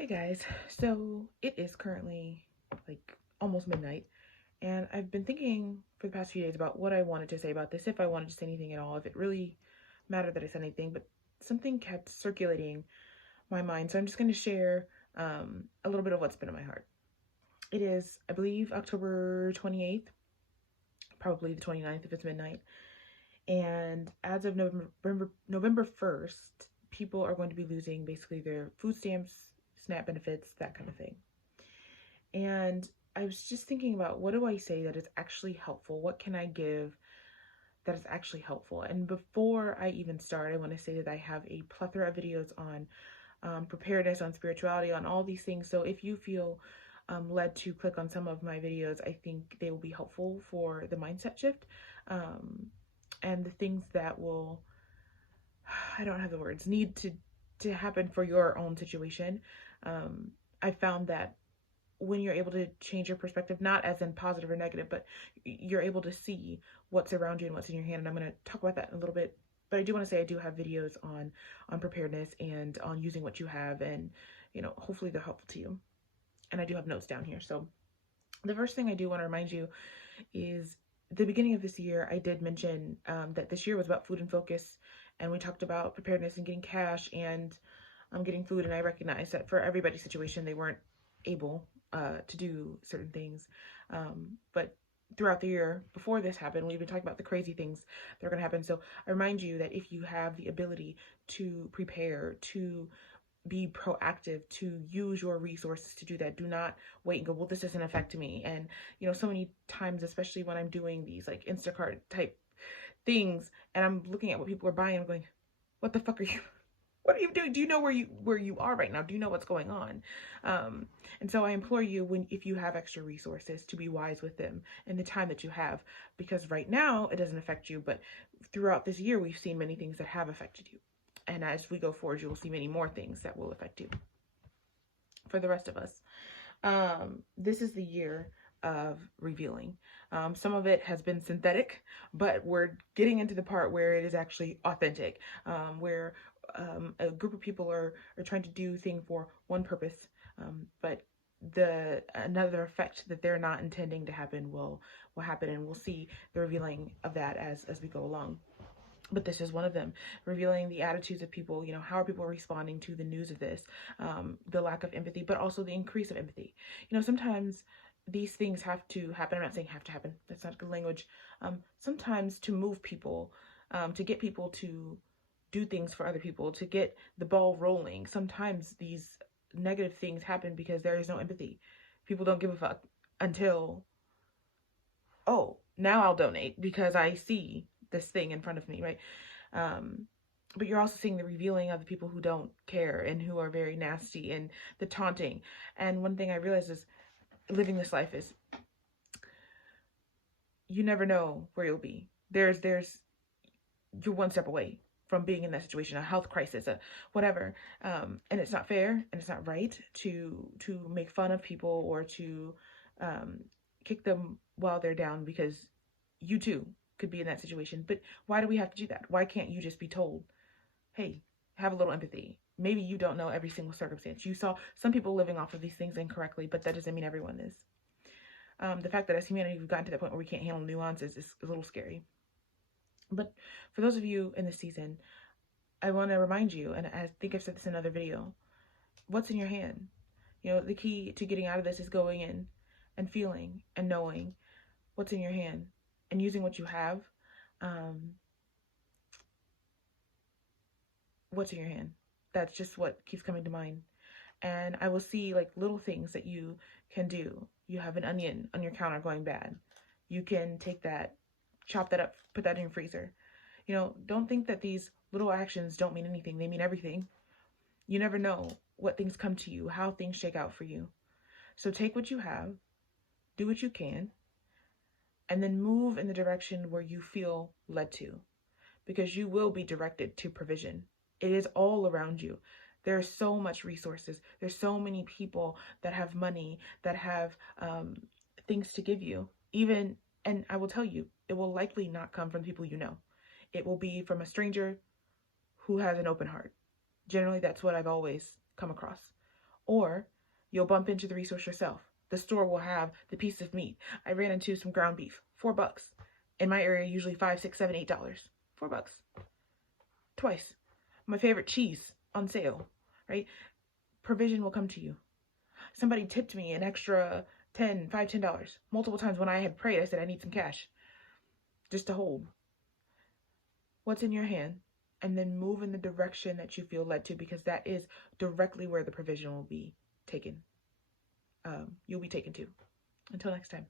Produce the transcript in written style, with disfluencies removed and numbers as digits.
Hey guys, so it is currently like almost midnight, and I've been thinking for the past few days about what I wanted to say about this, if I wanted to say anything at all, if it really mattered that I said anything, but something kept circulating my mind, so I'm just going to share a little bit of what's been in my heart. It is, I believe, October 28th, probably the 29th if it's midnight, and as of November 1st, people are going to be losing basically their food stamps, SNAP benefits, that kind of thing. And I was just thinking about, what do I say that is actually helpful? What can I give that is actually helpful? And before I even start, I want to say that I have a plethora of videos on preparedness, on spirituality, on all these things. So if you feel led to click on some of my videos, I think they will be helpful for the mindset shift and the things that will, I don't have the words, need to happen for your own situation. I found that when you're able to change your perspective, not as in positive or negative, but you're able to see what's around you and what's in your hand. And I'm going to talk about that in a little bit. But I do want to say I do have videos on preparedness and on using what you have, and hopefully they're helpful to you. And I do have notes down here. So the first thing I do want to remind you is the beginning of this year, I did mention that this year was about food and focus, and we talked about preparedness and getting cash and getting food. And I recognize that for everybody's situation, they weren't able to do certain things. But throughout the year before this happened, we've been talking about the crazy things that are going to happen. So I remind you that if you have the ability to prepare, to be proactive, to use your resources to do that, do not wait and go, well, this doesn't affect me. And so many times, especially when I'm doing these like Instacart type things and I'm looking at what people are buying, I'm going, what the fuck are you, what are you doing? Do you know where you are right now? Do you know what's going on? And so I implore you, if you have extra resources, to be wise with them in the time that you have, because right now it doesn't affect you, but throughout this year we've seen many things that have affected you, and as we go forward, you will see many more things that will affect you. For the rest of us, this is the year of revealing. Some of it has been synthetic, but we're getting into the part where it is actually authentic, where a group of people are trying to do things for one purpose, but another effect that they're not intending to happen will happen, and we'll see the revealing of that as we go along. But this is one of them, revealing the attitudes of people. How are people responding to the news of this, the lack of empathy, but also the increase of empathy. Sometimes these things have to happen. I'm not saying have to happen, that's not good language. Sometimes to move people, to get people to do things for other people, to get the ball rolling, sometimes these negative things happen because there is no empathy. People don't give a fuck until, oh, now I'll donate because I see this thing in front of me, right? But you're also seeing the revealing of the people who don't care and who are very nasty, and the taunting. And one thing I realized is, living this life is, you never know where you'll be. You're one step away from being in that situation, a health crisis, whatever. And it's not fair and it's not right to make fun of people or to kick them while they're down, because you too could be in that situation. But why do we have to do that? Why can't you just be told, hey, have a little empathy? Maybe you don't know every single circumstance. You saw some people living off of these things incorrectly, but that doesn't mean everyone is. The fact that as humanity we've gotten to that point where we can't handle nuances is a little scary. But for those of you in this season, I want to remind you, and I think I've said this in another video, what's in your hand? The key to getting out of this is going in and feeling and knowing what's in your hand and using what you have. What's in your hand? That's just what keeps coming to mind. And I will see like little things that you can do. You have an onion on your counter going bad. You can take that, chop that up, put that in your freezer. Don't think that these little actions don't mean anything. They mean everything. You never know what things come to you, how things shake out for you. So take what you have, do what you can, and then move in the direction where you feel led to, because you will be directed to provision. It is all around you. There's so much resources. There's so many people that have money, that have things to give you. And I will tell you, it will likely not come from people you know. It will be from a stranger who has an open heart. Generally, that's what I've always come across. Or you'll bump into the resource yourself. The store will have the piece of meat. I ran into some ground beef, $4. In my area, usually $5, $6, $7, $8. $4. Twice. My favorite cheese on sale, right? Provision will come to you. Somebody tipped me an extra $10. Multiple times when I had prayed, I said, I need some cash just to hold. What's in your hand? And then move in the direction that you feel led to, because that is directly where the provision will be taken. You'll be taken to. Until next time.